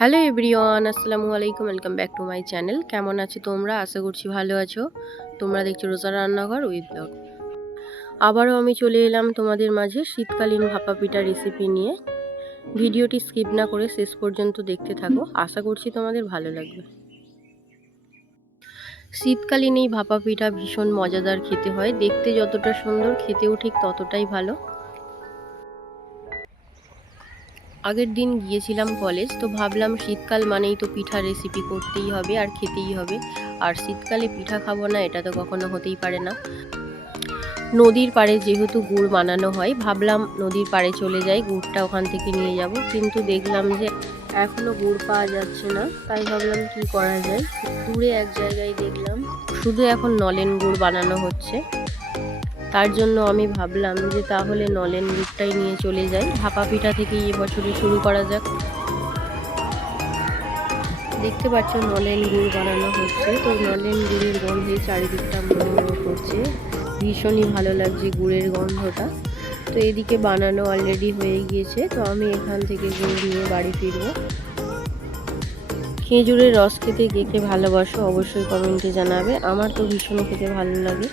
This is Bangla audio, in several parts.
হ্যালো এভরিওয়ান, আসসালামু আলাইকুম। Welcome back to my channel. কেমন আছো তোমরা? আশা করছি ভালো আছো। তোমরা দেখছো রোজা রান্নাঘর উইথ ব্লগ। আবারও আমি চলে এলাম তোমাদের মাঝে শীতকালীন ভাপা পিঠা রেসিপি নিয়ে। ভিডিওটি স্কিপ না করে শেষ পর্যন্ত দেখতে থাকো, আশা করছি তোমাদের ভালো লাগবে। শীতকালীন এই ভাপা পিঠা ভীষণ মজাদার খেতে হয়, দেখতে যতটা সুন্দর খেতেও ঠিক ততটাই ভালো। আগের দিন গিয়েছিলাম কলেজ, তো ভাবলাম শীতকাল মানেই তো পিঠা রেসিপি করতেই হবে আর খেতেই হবে। আর শীতকালে পিঠা খাবো না এটা তো কখনো হতেই পারে না। নদীর পাড়ে যেহেতু গুড় বানানো হয়, ভাবলাম নদীর পাড়ে চলে যাই, গুড়টা ওখান থেকে নিয়ে যাব। কিন্তু দেখলাম যে এখনও গুড় পাওয়া যাচ্ছে না, তাই ভাবলাম কি করা যায়। দূরে এক জায়গায় দেখলাম শুধু এখন নলেন গুড় বানানো হচ্ছে। তার জন্য আমি ভাবলাম যে তাহলে নলেন গুড়টাই নিয়ে চলে যাই, ভাপা পিঠা থেকেই এবছরে শুরু করা যাক। দেখতে পাচ্ছ নলেন গুড় বানানো হচ্ছে, তো নলেন গুড়ের গন্ধে চারিদিকটা মনে করছে, ভীষণই ভালো লাগছে গুড়ের গন্ধটা। তো এদিকে বানানো অলরেডি হয়ে গিয়েছে, তো আমি এখান থেকে গুড় নিয়ে বাড়ি ফিরবো। খেজুরের রস খেতে কে কে ভালোবাসো অবশ্যই কমেন্টে জানাবে। আমার তো ভীষণ খেতে ভালো লাগে।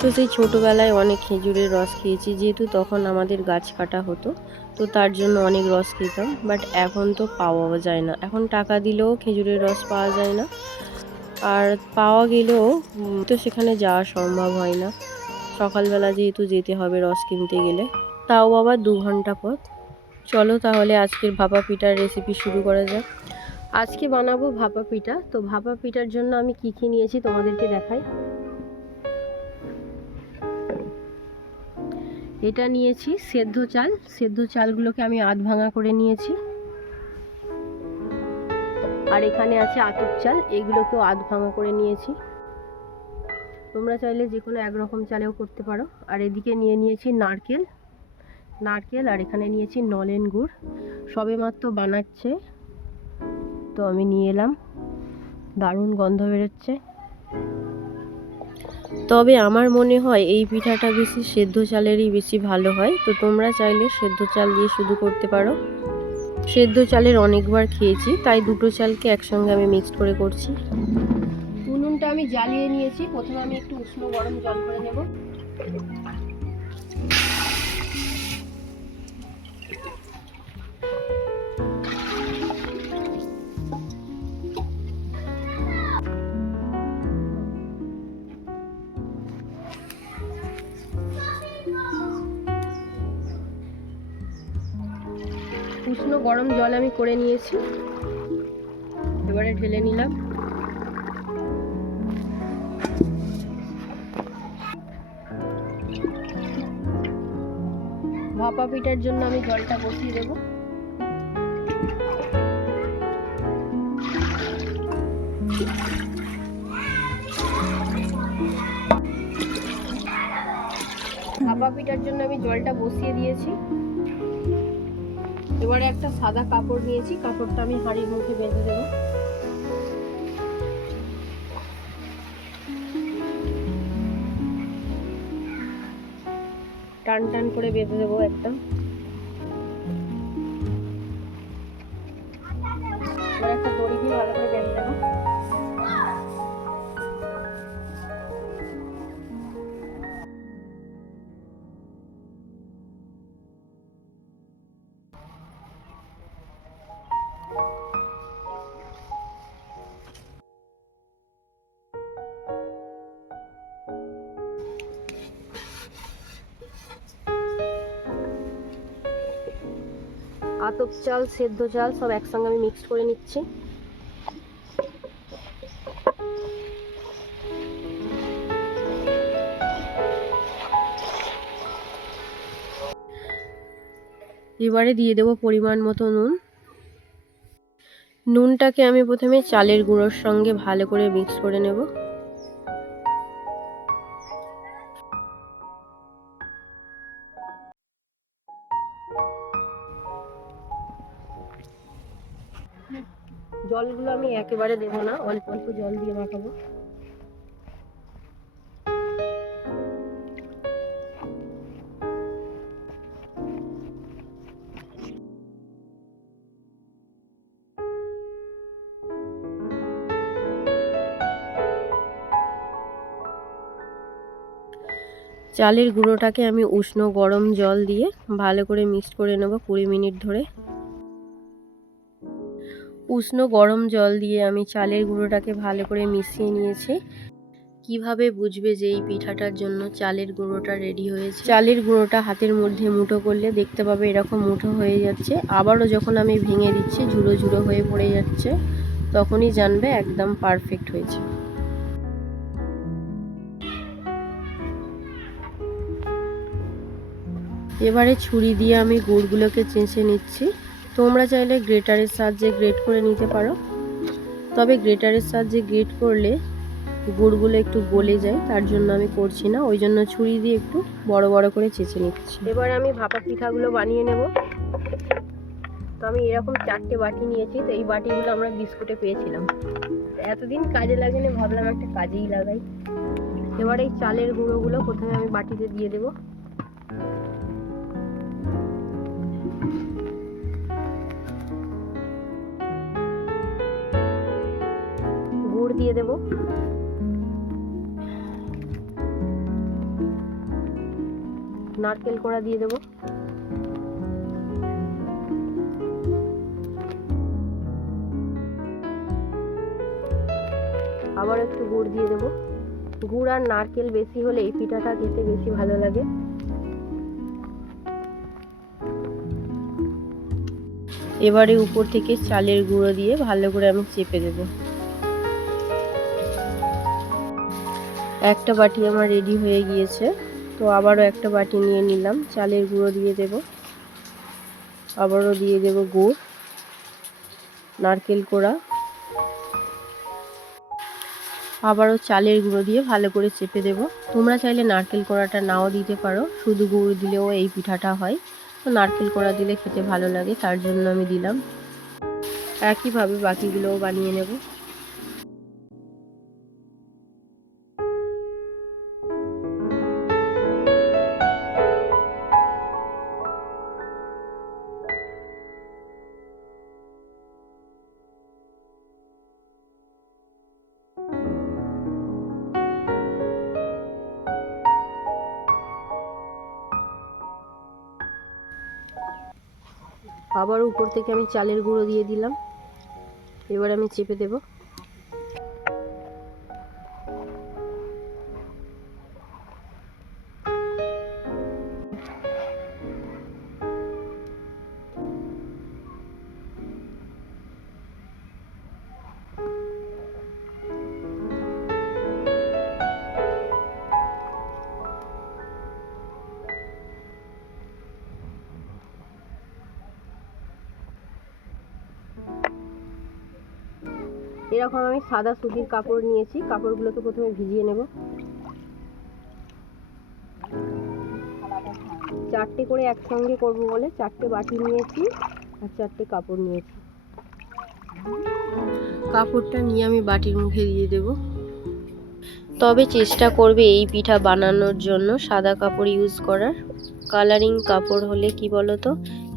তো সেই ছোটোবেলায় অনেক খেজুরের রস খেয়েছি, যেহেতু তখন আমাদের গাছ কাটা হতো, তো তার জন্য অনেক রস খেতাম। বাট এখন তো পাওয়া যায় না, এখন টাকা দিলেও খেজুরের রস পাওয়া যায় না। আর পাওয়া গেলেও তো সেখানে যাওয়া সম্ভব হয় না, সকালবেলা যেহেতু যেতে হবে রস কিনতে গেলে, তাও আবার 2 ঘন্টা পথ। চলো তাহলে আজকের ভাপা পিঠার রেসিপি শুরু করা যাক। আজকে বানাবো ভাপা পিঠা। তো ভাপা পিঠার জন্য আমি কি কি নিয়েছি তোমাদেরকে দেখাই। এটা নিয়েছি সেদ্ধ চাল, সেদ্ধ চালগুলোকে আমি আধ ভাঙা করে নিয়েছি। আর এখানে আছে আতপ চাল, এগুলোকেও আধ ভাঙা করে নিয়েছি। তোমরা চাইলে যে কোনো একরকম চালেও করতে পারো। আর এদিকে নিয়ে নিয়েছি নারকেল, আর এখানে নিয়েছি নলেন গুড়, সবে মাত্র বানাচ্ছে, তো আমি নিয়ে এলাম। দারুণ গন্ধ বেরোচ্ছে। তবে আমার মনে হয় এই পিঠাটা বেশি সেদ্ধ চালেরই বেশি ভালো হয়, তো তোমরা চাইলে সেদ্ধ চাল দিয়ে শুধু করতে পারো। সেদ্ধ চালের অনেকবার খেয়েছি, তাই দুটো চালকে একসঙ্গে আমি মিক্সড করে করছি। উনুনটা আমি জ্বালিয়ে নিয়েছি, প্রথমে আমি একটু উষ্ণ গরম জল করে নেব। উষ্ণ গরম জল আমি করে নিয়েছি, এবারে ঢেলে নিলাম। ভাপা পিঠার জন্য আমি জলটা বসিয়ে দেব। ভাপা পিঠার জন্য আমি জলটা বসিয়ে দিয়েছি। এবারে একটা সাদা কাপড় নিয়েছি, কাপড়টা আমি হাঁড়ির মুখে বেঁধে দেবো। টান টান করে বেঁধে দেবো একদম। এবার একটা দড়ি দিয়ে ভালো করে বেঁধে দেবো। আতপ চাল, সেদ্ধ চাল সব একসঙ্গে আমি মিক্সড করে নিচ্ছি। এবারে দিয়ে দেবো পরিমাণ মতো নুন। নুনটাকে আমি প্রথমে চালের গুঁড়োর সঙ্গে ভালো করে মিক্স করে নেব। জলগুলো আমি একেবারে দেবো না, অল্প অল্প জল দিয়ে মাখাবো। চালের গুঁড়োটাকে আমি উষ্ণ গরম জল দিয়ে ভালো করে মিক্সড করে নেব 20 মিনিট ধরে। উষ্ণ গরম জল দিয়ে আমি চালের গুঁড়োটাকে ভালো করে মিশিয়ে নিয়েছি। কিভাবে বুঝবে যে এই পিঠাটার জন্য চালের গুঁড়োটা রেডি হয়েছে? চালের গুঁড়োটা হাতের মধ্যে মুঠো করলে দেখতে পাবে এরকম মুঠো হয়ে যাচ্ছে। আবারও যখন আমি ভেঙে দিচ্ছি ঝুড়ো ঝুড়ো হয়ে পড়ে যাচ্ছে, তখনই জানবে একদম পারফেক্ট হয়েছে। এবারে ছুরি দিয়ে আমি গুড়গুলোকে চেঁচে নিচ্ছি। তোমরা চাইলে গ্রেটারের সাহায্যে গ্রেট করে নিতে পারো, তবে গ্রেটারের সাহায্যে গ্রেট করলে গুড়গুলো একটু গলে যায়, তার জন্য আমি করছি না, ওই জন্য ছুরি দিয়ে একটু বড় বড় করে চেঁচে নিচ্ছি। এবার আমি ভাপা পিঠাগুলো বানিয়ে নেব। তো আমি এরকম 4টে বাটি নিয়েছি। তো এই বাটিগুলো আমরা বিস্কুটে পেয়েছিলাম, এতদিন কাজে লাগেনি, ভাবলাম একটা কাজেই লাগাই। এবার এই চালের গুঁড়োগুলো প্রথমে আমি বাটিতে দিয়ে দেব। গুড় দিয়ে দেব, নারকেল কোড়া দিয়ে দেব, আবার একটু গুড় দিয়ে দেব। গুড় আর নারকেল বেশি হলে এই পিঠাটা খেতে বেশি ভালো লাগে। এবারে উপর থেকে চালের গুঁড়ো দিয়ে ভালো করে আমি চেপে দেব। একটা বাটি আমার রেডি হয়ে গিয়েছে। তো আবারও একটা বাটি নিয়ে নিলাম, চালের গুঁড়ো দিয়ে দেব, আবারও দিয়ে দেব গুড়, নারকেল কোড়া, আবারও চালের গুঁড়ো দিয়ে ভালো করে চেপে দেব। তোমরা চাইলে নারকেল কোড়াটা নাও দিতে পারো, শুধু গুড় দিলেও এই পিঠাটা হয়। তো নারকেল কোড়া দিলে খেতে ভালো লাগে, তার জন্য আমি দিলাম। একইভাবে বাকিগুলোও বানিয়ে নেব। আবার উপর থেকে আমি চালের গুঁড়ো দিয়ে দিলাম। এবার আমি চেপে দেব। এরকম আমি সাদা সুতির কাপড় নিয়েছি, কাপড়গুলোকে প্রথমে ভিজিয়ে নেব। 4টে করে একসঙ্গে করব বলে 4টে বাটি নিয়েছি আর 4টে কাপড় নিয়েছি। কাপড়টা নিয়ে আমি বাটির মুখে দিয়ে দেব। তবে চেষ্টা করবে এই পিঠা বানানোর জন্য সাদা কাপড় ইউজ করার। কালারিং কাপড় হলে কি বলতো,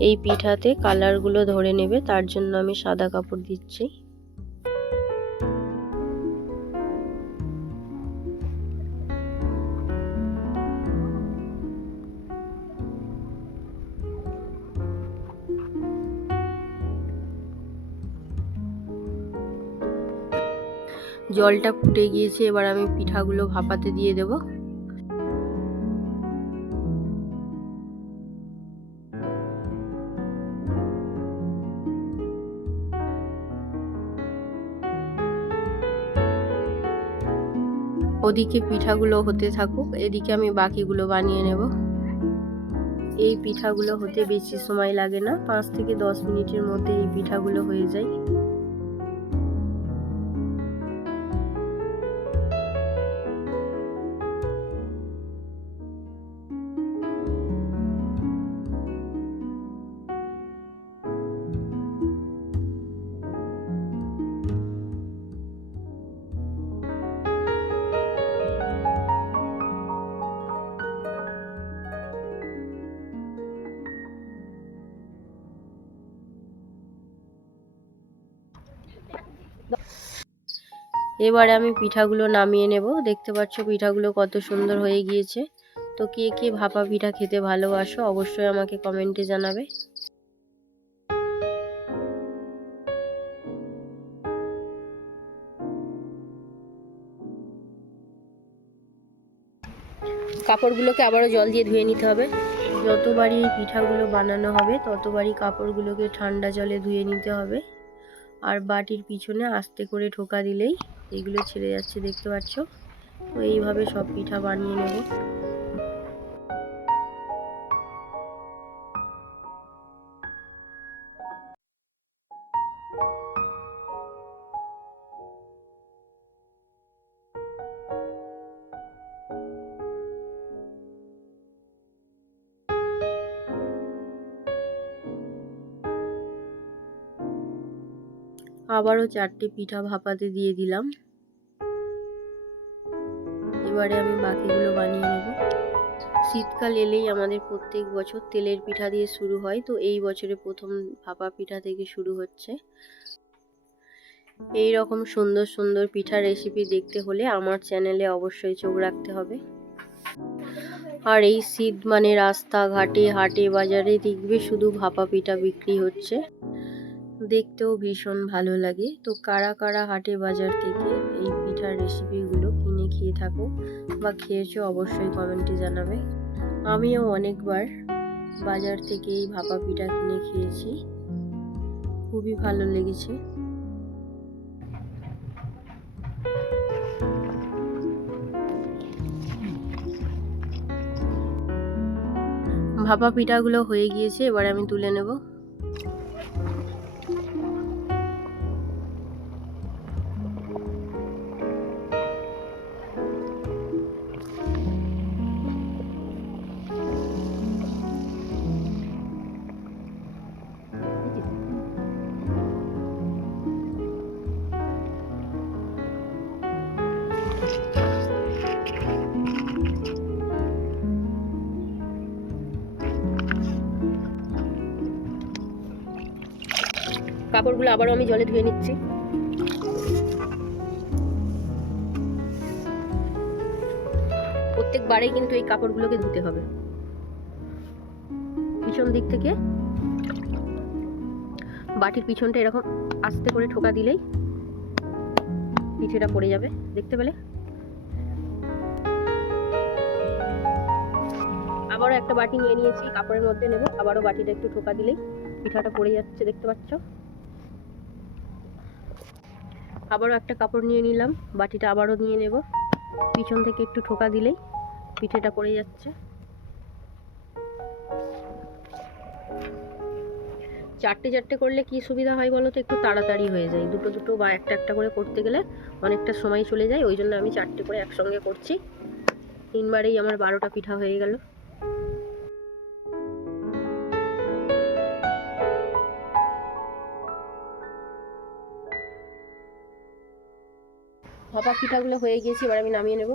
এই পিঠাতে কালারগুলো ধরে নেবে, তার জন্য আমি সাদা কাপড় দিচ্ছি। জলটা ফুটে গিয়েছে, এবার আমি পিঠাগুলো ভাপাতে দিয়ে দেব। ওদিকে পিঠাগুলো হতে থাকুক, এদিকে আমি বাকিগুলো বানিয়ে নেব। এই পিঠাগুলো হতে বেশি সময় লাগে না, 5 থেকে 10 মিনিটের মধ্যে এই পিঠাগুলো হয়ে যায়। এবারে আমি পিঠাগুলো নামিয়ে নেব। দেখতে পাচ্ছ পিঠাগুলো কত সুন্দর হয়ে গিয়েছে। তো কে কে ভাপা পিঠা খেতে ভালোবাসো অবশ্যই আমাকে কমেন্টে জানাবে। কাপড়গুলোকে আবারও জল দিয়ে ধুয়ে নিতে হবে। যতবারই এই পিঠাগুলো বানানো হবে ততবারই কাপড়গুলোকে ঠান্ডা জলে ধুয়ে নিতে হবে। আর বাটির পিছনে আস্তে করে ঠোকা দিলেই এগুলো ছেড়ে যাচ্ছে, দেখতে পাচ্ছ। তো এইভাবে সব পিঠা বানিয়ে নেব। আবারও 4টে পিঠা ভাপাতে দিয়ে দিলাম। এবারে আমি বাকিগুলো বানিয়ে নেব। শীতকাল এলেই আমাদের প্রত্যেক বছর তেলের পিঠা দিয়ে শুরু হয়, তো এই বছরে প্রথম ভাপা পিঠা থেকে শুরু হচ্ছে। এই রকম সুন্দর সুন্দর পিঠার রেসিপি দেখতে হলে আমার চ্যানেলে অবশ্যই চোখ রাখতে হবে। আর এই শীত মানে রাস্তাঘাটে হাটে বাজারে দেখবে শুধু ভাপা পিঠা বিক্রি হচ্ছে, দেখতেও ভীষণ ভালো লাগে। তো কারা কারা হাটে বাজার থেকে এই পিঠার রেসিপিগুলো কিনে খেয়ে থাকো বা খেয়েছো অবশ্যই কমেন্টে জানাবে। আমিও অনেকবার বাজার থেকে এই ভাপা পিঠা কিনে খেয়েছি, খুবই ভালো লেগেছে। ভাপা পিঠাগুলো হয়ে গিয়েছে, এবার আমি তুলে নেব। কাপড়গুলো আবারও আমি জলে ধুয়ে নিচ্ছি। প্রত্যেকবারেই কিন্তু এই কাপড়গুলোকে ধুতে হবে। পিছন দিক থেকে বাটির পিছনটা এরকম আস্তে করে ঠোকা দিলেই পিঠেটা পড়ে যাবে, দেখতে পেলে। আবারও একটা বাটি নিয়ে নিয়েছি, কাপড়ের মধ্যে নেব। আবারও বাটিটা একটু ঠোকা দিলেই পিঠাটা পড়ে যাচ্ছে, দেখতে পাচ্ছ। আবারও একটা কাপড় নিয়ে নিলাম, বাটিটা আবারও নিয়ে নেব। পিছন থেকে একটু ঠোকা দিলেই পিঠেটা পড়ে যাচ্ছে। চারটে চারটে করলে কি সুবিধা হয় বলো তো, একটু তাড়াতাড়ি হয়ে যায়। দুটো দুটো বা একটা একটা করে করতে গেলে অনেকটা সময় চলে যায়, ওই জন্য আমি 4টে করে একসঙ্গে করছি। 3বারেই আমার 12টা পিঠা হয়ে গেল। ভাপা পিঠাগুলো হয়ে গিয়েছে, এবার আমি নামিয়ে নেব।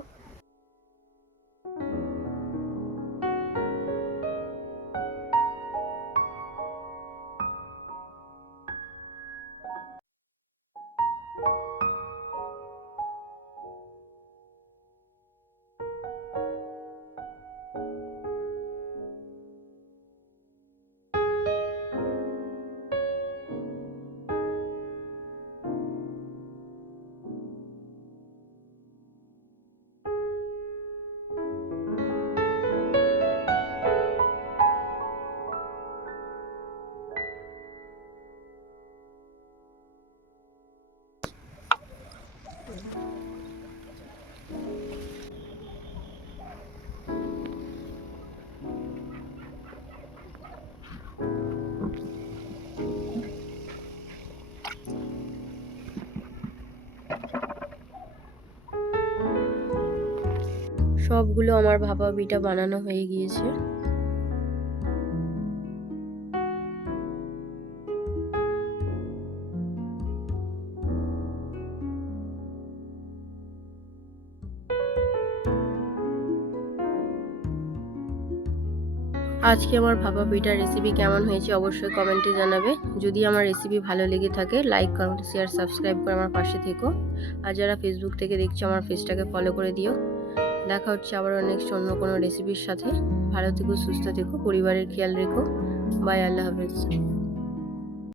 সবগুলো আমার ভাপা পিঠা বানানো হয়ে গিয়েছে। আজকে আমার ভাপা পিঠার রেসিপি কেমন হয়েছে অবশ্যই কমেন্টে জানাবে। যদি আমার রেসিপি ভালো লেগে থাকে লাইক কমেন্ট শেয়ার সাবস্ক্রাইব করে আমার পাশে থেকো। আর যারা ফেসবুক থেকে দেখছো আমার পেজটাকে ফলো করে দিও। দেখা হচ্ছে আবার নেক্সট অন্য কোনো রেসিপির সাথে। ভালো থেকো, সুস্থ থেকো, পরিবারের খেয়াল রেখো। বাই, আল্লাহ হাফেজ।